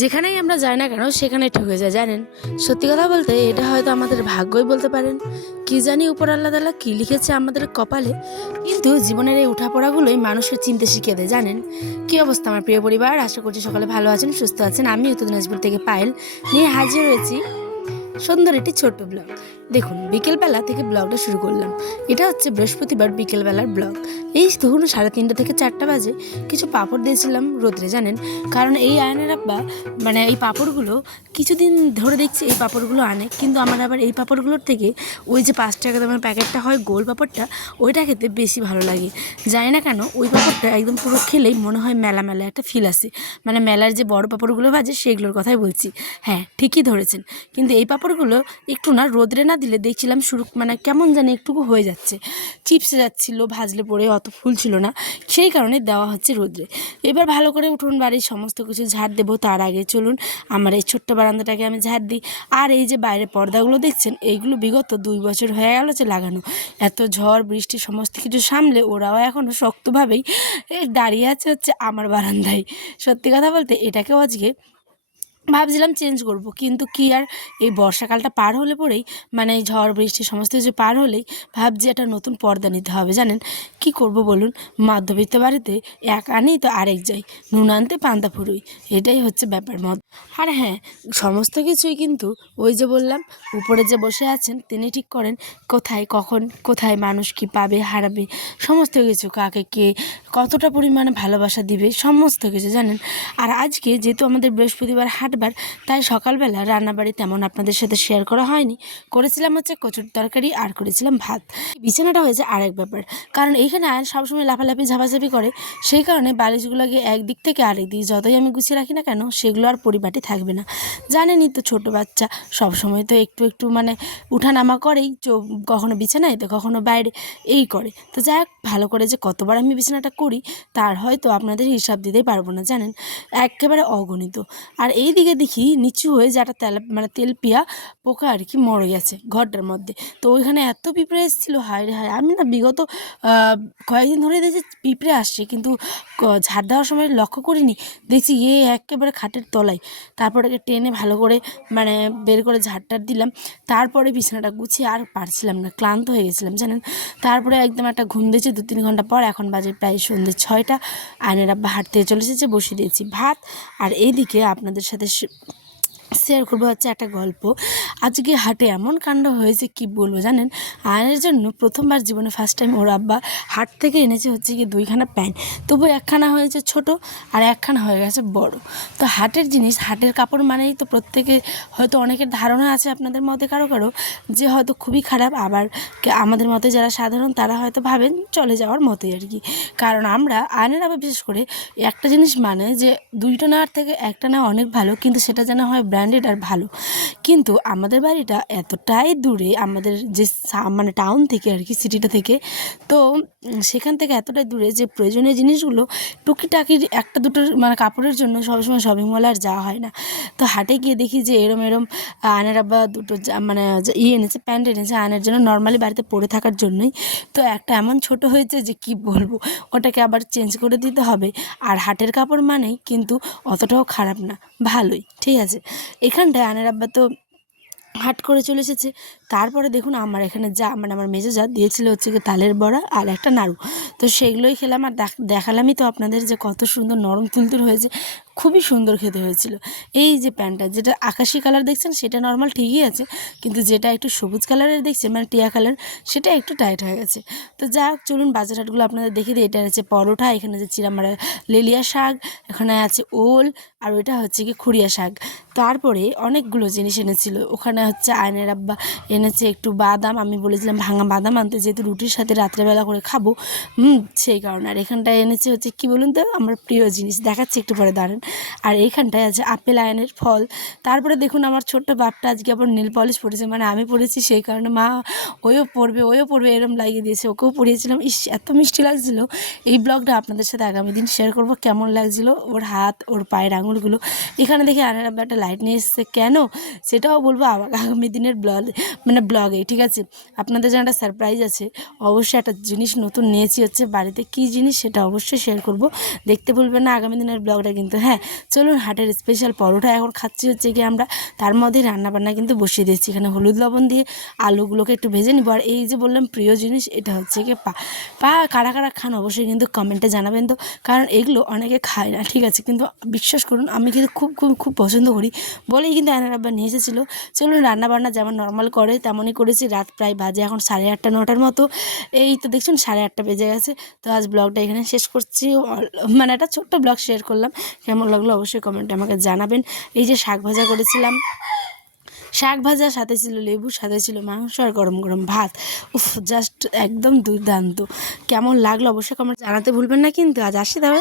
যেখানেই আমরা যাই না কেন সেখানে ঠকে যায়, জানেন? সত্যি কথা বলতে, এটা হয়তো আমাদের ভাগ্যই বলতে পারেন। কি জানি উপর আল্লাহ তালা কী লিখেছে আমাদের কপালে, কিন্তু জীবনের এই উঠাপড়াগুলোই মানুষকে চিনতে শিখিয়ে দেয়, জানেন? কী অবস্থা আমার প্রিয় পরিবার? আশা করছি সকালে ভালো আছেন, সুস্থ আছেন। আমি উত্তর দিনাজপুর থেকে পায়েল নিয়ে হাজির হয়েছি। সুন্দর একটি ছোট্ট ব্লগ। দেখুন, বিকেলবেলা থেকে ব্লগটা শুরু করলাম। এটা হচ্ছে বৃহস্পতিবার বিকেলবেলার ব্লগ। এই ধরুন সাড়ে তিনটা থেকে চারটা বাজে। কিছু পাঁপড় দিয়েছিলাম রোদ্রে, জানেন? কারণ এই আয়নের আব্বা মানে এই পাঁপড়গুলো কিছুদিন ধরে দেখছি এই পাঁপড়গুলো আনে, কিন্তু আমার আবার এই পাঁপড়গুলোর থেকে ওই যে পাঁচ টাকা দামের প্যাকেটটা হয় গোল পাঁপড়টা, ওইটা খেতে বেশি ভালো লাগে। জানি না কেন, ওই পাঁপড়টা একদম পুরো খেলেই মনে হয় মেলা মেলা একটা ফিল আসে। মানে মেলার যে বড় পাঁপড়গুলো ভাজে, সেগুলোর কথাই বলছি। হ্যাঁ ঠিকই ধরেছেন। কিন্তু এই পাঁপড়গুলো একটু না রোদ্রে না দিলে দেখছিলাম শুরু মানে কেমন জানি একটুকু হয়ে যাচ্ছে। চিপসে যাচ্ছিল, ভাজলে পরে অত ফুল ছিল না। সেই কারণে দেওয়া হচ্ছে রোদ্রে। এবার ভালো করে উঠুন, বাড়ির সমস্ত কিছু ঝাড় দেবো। তার আগে চলুন, আমার এই ছোট্ট বারান্দাটাকে আমি ঝাড় দিই। আর এই যে বাইরে পর্দাগুলো দেখছেন, এইগুলো বিগত দুই বছর হয়ে গেল যে লাগানো। এত ঝড়, বৃষ্টি, সমস্ত কিছু সামলে ওরাও এখনও শক্তভাবেই দাঁড়িয়ে আছে হচ্ছে আমার বারান্দায়। সত্যি কথা বলতে এটাকেও আজকে ভাবছিলাম চেঞ্জ করব, কিন্তু কি আর এই বর্ষাকালটা পার হলে পরেই মানে ঝড়, বৃষ্টি, সমস্ত কিছু পার হলেই ভাবছি একটা নতুন পর্দা নিতে হবে, জানেন? কি করব বলুন? মধ্যবিত্ত বাড়িতে এক আনি তো আরেক যাই নুন আনতে পান্তা ফুরুই, এটাই হচ্ছে ব্যাপার আর হ্যাঁ সমস্ত কিছুই কিন্তু ওই যে বললাম, উপরে যে বসে আছেন, তিনি ঠিক করেন কোথায়, কখন, কোথায় মানুষ কি পাবে, হারাবে, সমস্ত কিছু কাকে কে কতটা পরিমাণে ভালোবাসা দিবে, সমস্ত কিছু, জানেন? আর আজকে যেহেতু আমাদের বৃহস্পতিবার হাটবার, তাই সকালবেলা রান্নাবাড়ি তেমন আপনাদের সাথে শেয়ার করা হয়নি। করেছিলাম হচ্ছে কচুর তরকারি আর করেছিলাম ভাত। বিছানাটা হয়েছে আরেক ব্যাপার, কারণ এইখানে আয়ন সবসময় লাফালাফি, ঝাপাঝাপি করে, সেই কারণে বালিশগুলোকে একদিক থেকে আরেক দিক, যতই আমি গুছিয়ে রাখি না কেন, সেগুলো আর পরিপাটি থাকবে না। জানেনই তো ছোট বাচ্চা সব সময় তো একটু একটু মানে উঠানামা করেই কখনো বিছানায় তো কখনো বাইরে, এই করে। তো যাই হোক, ভালো করে যে কতবার আমি বিছানাটা করি, তার হয়তো আপনাদের হিসাব দিতেই পারব না, জানেন? একেবারে অগণিত। আর এই দিকে দেখি নিচু হয়ে যে একটা তেল মানে তেল পিয়া পোকা আর কি মরে গেছে ঘরটার মধ্যে। তো ওইখানে এত পিঁপড়ে এসেছিল, হায় রে হায়। আমি না বিগত কয়েকদিন ধরে দেখছি পিঁপড়ে আসছে, কিন্তু ঝাড় দেওয়ার সময় লক্ষ্য করিনি। দেখছি এ একেবারে খাটের তলায়। তারপরে ওকে টেনে ভালো করে মানে বের করে ঝাড়টার দিলাম। তারপরে বিছানাটা গুছিয়ে আর পারছিলাম না, ক্লান্ত হয়ে গেছিলাম, জানেন? তারপরে একদম একটা ঘুম দিয়েছে দু তিন ঘণ্টা পর, এখন বাজে প্রায় সন্ধ্যে ছয়টা। আর এরা হাঁটতে চলে এসেছে, বসিয়ে দিয়েছি ভাত। আর এইদিকে আপনাদের সাথে শেয়ার করব হচ্ছে একটা গল্প। আজকে হাটে এমন কাণ্ড হয়েছে কি বলব জানেন? আয়নের জন্য প্রথমবার জীবনে ফার্স্ট টাইম ওর আব্বা হাট থেকে এনেছে হচ্ছে কি দুইখানা প্যান্ট। তবু একখানা হয়েছে ছোট আর একখানা হয়ে গেছে বড়। তো হাটের জিনিস, হাটের কাপড় মানেই তো প্রত্যেকে হয়তো অনেকের ধারণা আছে আপনাদের মতে কারও কারও যে হয়তো খুবই খারাপ, আবার আমাদের মতে যারা সাধারণ তারা হয়তো ভাবেন চলে যাওয়ার মতোই আর কি। কারণ আমরা আয়নের আবার বিশেষ করে একটা জিনিস মানে যে দুইটা নেওয়ার থেকে একটা নেওয়া অনেক ভালো, কিন্তু সেটা যেন হয় ব্র্যান্ডেড আর ভালো। কিন্তু আমাদের বাড়িটা এতটাই দূরে, আমাদের যে মানে টাউন থেকে আর কি সিটিটা থেকে, তো সেখান থেকে এতটাই দূরে যে প্রয়োজনীয় জিনিসগুলো টুকিটাকির একটা দুটো মানে কাপড়ের জন্য সবসময় শপিং মল আর যাওয়া হয় না। তো হাটে গিয়ে দেখি যে এরম এরম আয়নের আব্বা দুটো মানে ইয়ে এনেছে, প্যান্ট এনেছে আয়নের জন্য নর্মালি বাড়িতে পরে থাকার জন্যই। তো একটা এমন ছোট হয়েছে যে কি বলব, ওটাকে আবার চেঞ্জ করে দিতে হবে। আর হাটের কাপড় মানেই কিন্তু অতটাও খারাপ না, ভালোই, ঠিক আছে? এখানটায় আনের আব্বা তো হাট করে চলে এসেছে। তারপরে দেখুন আমার এখানে যা মানে আমার মেজো যা দিয়েছিল হচ্ছে কি তালের বড়া আর একটা নাড়ু। তো সেগুলোই খেলাম আর দেখ- দেখালামই তো আপনাদের যে কত সুন্দর নরম তুলতুল হয়েছে। খুবই সুন্দর খেতে হয়েছিল। এই যে প্যান্টটা যেটা আকাশি কালার দেখছেন, সেটা নর্মাল ঠিকই আছে, কিন্তু যেটা একটু সবুজ কালারের দেখছে মানে টিয়া কালার, সেটা একটু টাইট হয়ে গেছে। তো যা চলুন বাজার হাটগুলো আপনাদের দেখিয়ে দিই। এটা আছে পরোটা, এখানে আছে চিরামারা লেলিয়া শাক, এখানে আছে ওল, আর ওইটা হচ্ছে কি খুঁড়িয়া শাক। তারপরে অনেকগুলো জিনিস এনেছিল। ওখানে হচ্ছে আয়নের আব্বা এনেছে একটু বাদাম, আমি বলেছিলাম ভাঙা বাদাম আনতে, যেহেতু রুটির সাথে রাত্রেবেলা করে খাব, হুম, সেই কারণে। আর এখানটায় এনেছে হচ্ছে, কি বলুন তো, আমার প্রিয় জিনিস। দেখাচ্ছি একটু পরে, দাঁড়ান। আর এইখানটায় আছে আপেল আয়নের ফল। তারপরে দেখুন আমার ছোট্ট বাপটা আজকে আবার নীল পলিশ পড়েছে মানে আমি পড়েছি সেই কারণে মা ওইও পড়বে ওইও পড়বে এরম লাগিয়ে দিয়েছে, ওকেও পড়িয়েছিলাম ইস, এত মিষ্টি লাগছিল। এই ব্লগটা আপনাদের সাথে আগামী দিন শেয়ার করব, কেমন লাগছিল ওর হাত, ওর পায়ের আঙুলগুলো। এখানে দেখি আনার আব্বা একটা লাইট নিয়ে এসেছে। কেন? সেটাও বলব আগামী দিনের ব্লগ মানে ব্লগে ঠিক আছে? আপনাদের জন্য একটা সারপ্রাইজ আছে। অবশ্যই একটা জিনিস নতুন নিয়েছি হচ্ছে বাড়িতে। কী জিনিস সেটা অবশ্যই শেয়ার করব। দেখতে ভুলবেন না, আগামী দিনের ব্লগটা কিন্তু হ্যাঁ। হ্যাঁ চলুন হাটের স্পেশাল পরোটা এখন খাচ্ছি হচ্ছে কি আমরা। তার মধ্যে রান্নাবান্না কিন্তু বসিয়ে দিচ্ছি এখানে হলুদ লবণ দিয়ে আলুগুলোকে একটু ভেজে নিব। আর এই যে বললাম প্রিয় জিনিস, এটা হচ্ছে কি পা। পা কারা কারা খান অবশ্যই কিন্তু কমেন্টে জানাবেন তো। কারণ এগুলো অনেকে খায় না, ঠিক আছে? কিন্তু বিশ্বাস করুন, আমি কিন্তু খুব খুব খুব পছন্দ করি। বলেই কিন্তু আয়নার আব্বা নিয়ে এসেছিল। চলুন রান্নাবান্না যেমন নর্মাল করে, তেমনই করেছি। রাত প্রায় বাজে এখন সাড়ে আটটা, নটার মতো। এই তো দেখছেন সাড়ে আটটা বেজে গেছে। তো আজ ব্লগটা এখানে শেষ করছি। মানে একটা ছোট্ট ব্লগ শেয়ার করলাম। কেমন লাগল অবশ্যই কমেন্টে আমাকে জানাবেন। এই যে শাক ভাজা করেছিলাম, শাক ভাজার সাথে ছিল লেবু, সাথে ছিল মাংস আর গরম গরম ভাত। উফ জাস্ট একদম দুর্দান্ত। কেমন লাগল অবশ্যই কমেন্ট জানাতে ভুলবেন না কিন্তু আজ আসি তবে